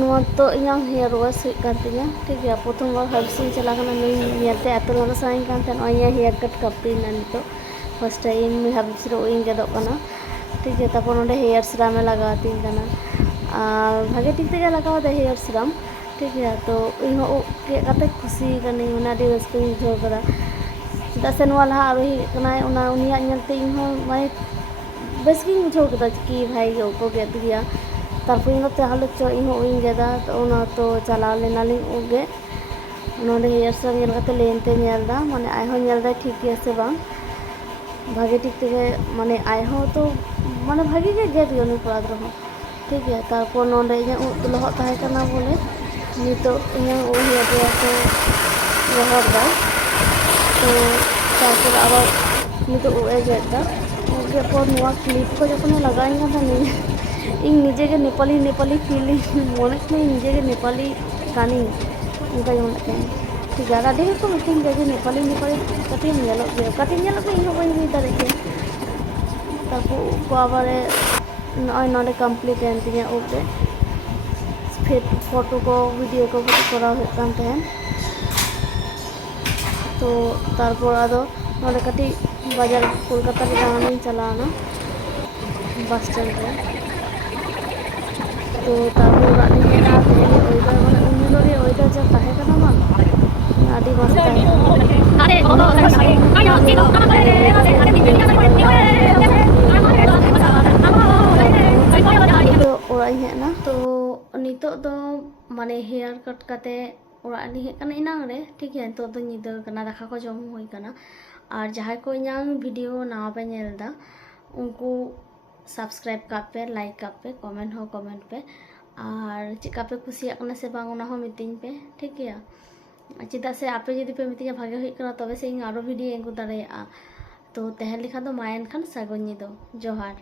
ᱱᱚᱣᱟ ᱛᱚ ᱤᱧᱟᱹᱜ ᱦᱮᱭᱟᱨ ᱳᱣᱟᱥ ᱦᱩᱭᱩᱜ ᱠᱟᱱ ᱛᱤᱧᱟ ᱴᱷᱤᱠ ᱜᱮᱭᱟ ᱯᱨᱚᱛᱷᱚᱢ ᱵᱟᱨ ᱦᱟᱨᱵᱥᱤᱧ ᱪᱟᱞᱟᱣ ᱠᱟᱱᱟ ᱱᱩᱭ ᱧᱮᱞᱛᱮ ᱮᱛᱚ ᱞᱚᱞᱚ ᱥᱟᱱᱟᱧ ᱠᱟᱱ ᱛᱟᱦᱮᱸ ᱱᱚᱜᱼᱚᱭ ᱤᱧᱟᱹᱜ ᱦᱮᱭᱟᱨ ᱠᱟᱴ ᱠᱚᱢᱯᱞᱤᱴ ᱮᱱᱟ ᱱᱤᱛᱚᱜ ᱯᱷᱟᱥᱴ ᱴᱟᱭᱤᱢ ᱦᱟᱨᱵᱥ ᱨᱮ ᱤᱧ ᱜᱮᱫᱚᱜ ᱠᱟᱱᱟ ᱴᱷᱤक ᱜᱮᱭᱟ ᱛᱟᱨᱯᱚর ᱱᱚᱰᱮ ᱦᱮᱭᱟᱨ ᱥᱤᱨᱟᱢᱮ ᱞᱟᱜᱟᱣ ᱟᱹᱛᱤᱧ ᱠᱟᱱᱟ ᱟᱨ ᱵᱷᱟᱜᱮ ᱴᱷᱤᱠ ᱛᱮᱜᱮ ᱞᱟᱜᱟᱣ ᱟᱫᱟᱭ ᱦᱮᱭᱟᱨ ᱥᱤᱨᱟᱢ ᱴᱷᱤक ᱜᱮᱭᱟ ᱛᱚ ᱤᱧᱦᱚᱸ ᱩᱵ ᱜᱮᱫ ᱠᱟᱛᱮ ᱠᱩᱥᱤ ᱠᱟᱹᱱᱟᱹᱧ ᱢᱟᱱᱮ ᱟᱹᱰᱤ ᱨᱟᱹᱥᱠᱟᱹᱧ ᱵᱩᱡᱷᱟᱹᱣ ᱠᱟᱫᱟ ᱪᱮᱫᱟᱜ ᱥᱮ ᱱᱚᱣᱟ ᱞᱟᱦᱟ ᱟᱨᱚᱦᱤ ᱦᱮᱡ ᱠᱟᱱᱟᱭ ᱩᱱᱤᱭᱟᱜ ᱧᱮᱞᱛᱮ ᱤᱧᱦᱚᱸ ᱢᱟᱱᱮ ᱵᱮᱥ ᱜᱤᱧ ᱵᱩᱡᱷᱟᱹᱣ ᱠᱮᱫᱟ ᱠᱤ ᱵᱷᱟᱜᱮ ᱜᱮ ᱩᱵ ᱠᱚ ᱜᱮᱫ ᱜᱮᱭᱟ ᱛᱟᱨᱯᱚর ᱤᱧ ᱫᱚ ᱛᱟᱦᱚᱞᱮ ᱪᱚ ᱤᱧᱦᱚᱸ ᱩᱵ ᱤᱧ ᱜᱮᱫᱟ ᱛᱚ ᱚᱱᱟ ᱛᱚ ᱪᱟᱞᱟᱣ ᱞᱮᱱᱟᱞᱤᱧ ᱩᱵ ᱜᱮᱫ ᱱᱚᱰᱮ ᱦᱮᱭᱟᱨ ᱥᱤᱨᱟᱢ ᱧᱮᱞ ᱠᱟᱛᱮ ᱞᱮᱱᱛᱮ ᱧᱮᱞᱫᱟ ᱢᱟᱱᱮ ᱟᱡᱦᱚᱸ ᱧᱮᱞᱫᱟᱭ ᱴᱷᱤᱠ ᱜᱮᱭᱟ ᱥᱮ ᱵᱟᱝ ᱵᱷᱟᱜᱮ ᱴᱷᱤᱠ ᱛᱮᱜᱮ ᱢᱟᱱᱮ ᱟᱡᱦᱚᱸ ᱛᱚ ᱢᱟᱱᱮ ᱵᱷᱟᱜᱮ ᱜᱮ ᱜᱮᱫ ᱜᱮᱭᱟ ᱩᱱᱤ ᱠᱚᱲᱟ ᱜᱤᱫᱽᱨᱟᱹ ᱦᱚᱸ ᱴᱷᱤक ᱜᱮᱭᱟ ᱛᱟᱨᱯᱚর ᱱᱚᱰᱮ ᱤᱧᱟᱹᱜ ᱩᱵ ᱞᱚᱦᱚᱫ ᱛᱟᱦᱮᱸ ᱠᱟᱱᱟ ᱵᱚᱞᱮ ᱱᱤᱛᱚᱜ ᱤᱧᱟᱹᱜ ᱩᱵ ᱦᱮᱭᱟᱨ ᱰᱨᱟᱭᱟᱨ ᱛᱮ ᱨᱚᱦᱚᱲ ᱫᱟᱭ तो तारपर आबार नितो उब ए गेद दा उब गेद पर नोआ क्लिप को जखन लगाइन कान थानी इन निजे के नेपाली नेपाली फीलिंग मने कने निजे के नेपाली कानी उनका मन के ठीक है आधे को मिटिंग जे नेपाली नेपाली कति नेलो गे कति नेलो के इन बई हुई दारे के तारपर को आबार नय नडे कंप्लीट एन तिया उब दे फिर फोटो को वीडियो को कराव हुई कान तहन तो तारपर आदो नोडे कटी बाजार कोलकाता रे दाᱬानिᱧ चलावना बस स्टैंड रे तो तारपर ओराग लिᱧ हेजना तेहेनी ओয়েদার মানে उन हिलोग रे ओয়েদার जा ताहे काना बांग आदि मस्त ताहे तो ओराग इᱧ हेजना तो नितो दो माने हेयर कट काते ओराग लिᱧ हेज काना इनांग रे ठीक है तो दो निदा काना दाका को जम हुई काना और जहाँ को इनांग वीडियो नावा पे नेलदा उनको सब्सक्राइब कापे लाइक कापे कमेंट हो कमेंट पे और चिका पे कुसिया कना से बांग उना हो मितिङ पे ठीक है चेदा से आपे जदि पे मितिङा भागे हुई काना तबे से इन आरो वीडियो एंगु दाड़ेया तो तहन लिखा दो मायन खान सागुन निदो जोहार।